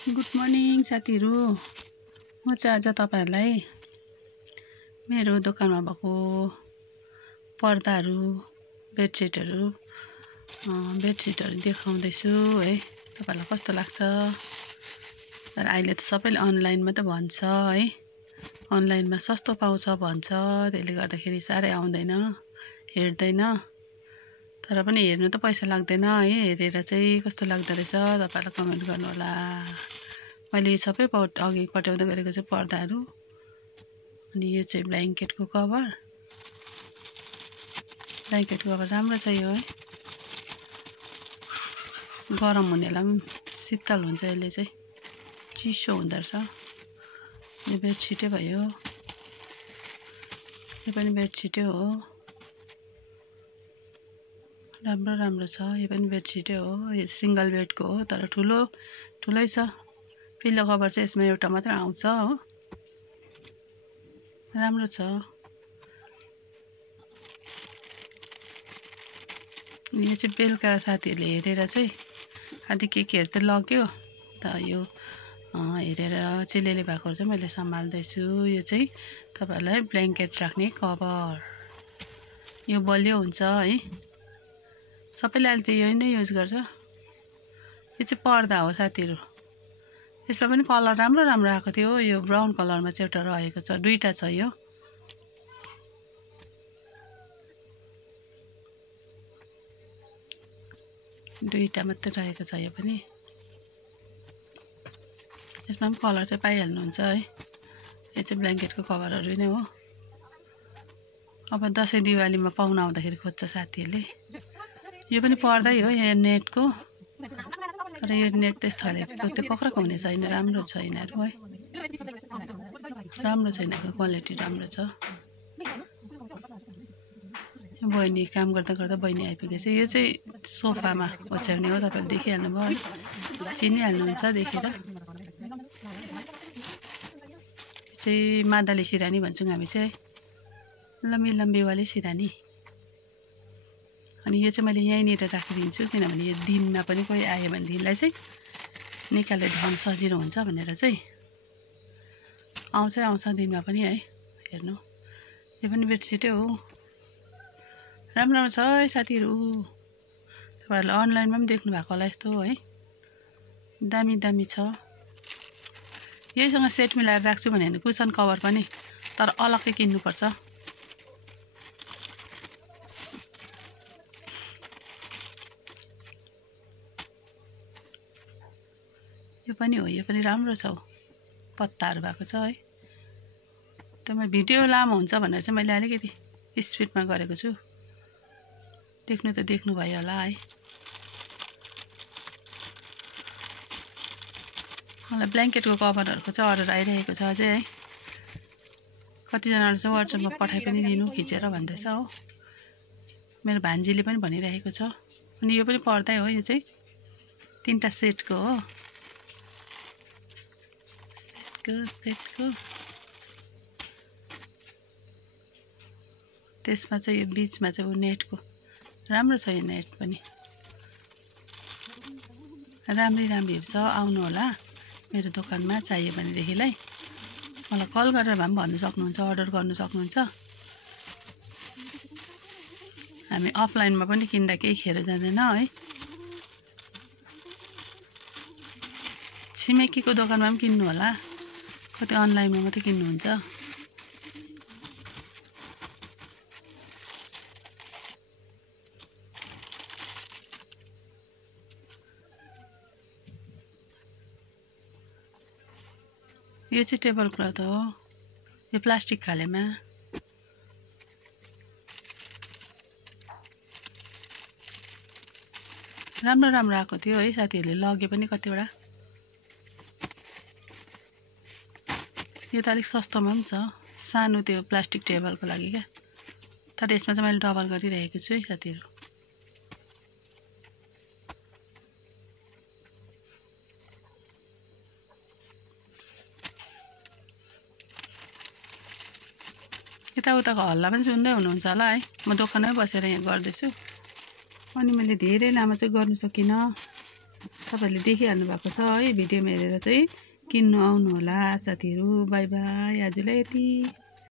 Good morning साथीहरु। म चाहिँ आज तपाईहरुलाई मेरो दोकानमा भएको पर्दाहरु, बेडसिटहरु देखाउँदै छु है। तपाईहरुलाई कस्तो लाग्छ? तर अहिले त सबैले अनलाइन मात्र भन्छ है। अनलाइनमा सस्तो पाउँछ भन्छ, त्यसले गर्दाखेरि सारै आउँदैन, हेर्दैन। तर पनि हेर्नु त पैसा लाग्दैन है। हेरेर चाहिँ कस्तो लाग्दो रहेछ तपाईहरुले कमेन्ट गर्नु होला। मैले सबै अघि पट्याउँदै गरेको चाहिँ पर्दाहरु, अनि यो चाहिँ ब्ल्याङ्केटको कभर। ब्ल्याङ्केटको कभर राम्रो छ यो है। गरम हुनेलाई पनि शीतल हुन्छ यसले चाहिँ, चिसो हुँदो रहेछ। यो बेडसिटै भयो, यो पनि बेडसिटै हो। राम्रो छ, यो पनि बेडसिटै हो। यो सिंगल बेडको हो, तर ठुलै छ। पिल्लो कभर चाहिँ यसमा एउटा मात्र आउँछ हो। राम्रो छ। यो चाहिँ बेलुका साथीहरुले हेरेर चाहिँ आदि के हेर्दै लग्यो त। यो हेरेर चिलेले भएकोहरु चाहिँ मैले सम्हाल्दै छु। यो चाहिँ तपाईहरुलाई ब्ल्याङ्केट राख्ने कभर। यो बलियो हुन्छ है। सबैले अहिले त यही नै युज गर्छ। यो चाहिँ पर्दा हो साथीहरु। यसमा पनि कलर राम्रो आएको थियो। यो ब्राउन कलरमा चाहिँ एउटा रहेको छ, दुईटा छ। यो दुईटा मात्रै रहेको छ। यो पनि यसमा पनि कलर चाहिँ पाइहाल्नुहुन्छ है। यो चाहिँ ब्ल्याङ्केटको कभरहरु नै हो। अब दशैं दिवालीमा पाहुना आउँदाखेरि खोज्छ साथीहरुले। यो पनि पर्दै हो, यो नेटको। तर यो नेट त्यस्तो खाले कक्रको हुने छैन, राम्रो छ यिनीहरु है। राम्रो छैन, क्वालिटी राम्रो छ। बहिनी काम गर्दा बहिनी आइपुगेछ। यो चाहिँ सोफामा ओछ्याउने हो। तपाईहरुले देखिहाल्नु भयो है, चिनिहाल्नुहुन्छ देखेर। यो चाहिँ मादली सिरानी भन्छौँ हामी चाहिँ, लम्बी सिरानी। अनि यो चाहिँ मैले यहीँनिर राखिदिन्छु, किनभने यो दिनमा पनि कोही आयो भनेदेखिलाई चाहिँ निकालेर ध्यान सजिलो हुन्छ भनेर चाहिँ आउँछ दिनमा पनि है। हेर्नु, यो पनि बेडसिटै हो। राम्रो छ है साथीहरु। तपाईहरुले अनलाइनमा पनि देख्नु भएको होला यस्तो है। दामी छ। यहीसँग सेट मिलाएर राख्छु भने कुसन कभर पनि, तर अलग्गै किन्नुपर्छ। यो पनि हो, यो पनि राम्रो छ। पत्ताहरु भएको छ है। त्यसमा भिडियो लामो हुन्छ भनेर चाहिँ मैले अलिकति स्पिडमा गरेको छु। देख्नु त देख्नु भयो होला है। मलाई ब्ल्याङ्केटको कभरहरुको चाहिँ अर्डर आइरहेको छ अझै है। कतिजनाले चाहिँ WhatsAppमा पठाइ पनि दिनु खिचेर भन्दैछ हो। मेरो भान्जीले पनि भनिरहेको छ। अनि यो पनि पर्दै हो। यो चाहिँ 3टा सेटको हो। सेटको त्यसमा चाहिँ यो बीचमा चाहिँ नेटको राम्रो छ। यो नेट पनि राम्रीहरु छ। आउनु होला मेरो दोकानमा। चाहियो भनेदेखिलाई मलाई कल गरेर भए पनि भन्नु सक्नुहुन्छ, अर्डर गर्नु सक्नुहुन्छ। हामी अफलाइनमा पनि किन्दा केही खेर जाँदैन है। छिमेकीको दोकानमा पनि किन्नु होला, कति अनलाइनमा मात्रै किन्नुहुन्छ। यो चाहिँ टेबल क्लथ हो। यो प्लास्टिक खालेमा। राम्रो आएको थियो है। साथीहरुले लगे पनि कतिवटा। यो त अलिक सस्तोमा पनि छ, सानो त्यो प्लास्टिक टेबलको लागि क्या। तर यसमा चाहिँ मैले डबल गरिरहेको छु है साथीहरु। यताउताको हल्ला पनि सुन्दै हुनुहुन्छ होला है। म दोकानमै बसेर यहाँ गर्दैछु, अनि मैले धेरै लामो चाहिँ गर्नु सकिनँ। तपाईँहरूले देखिहाल्नु भएको छ है भिडियोमा हेरेर चाहिँ किन्नु आउनु होला साथीहरू। बाई बाई, आजलाई यति।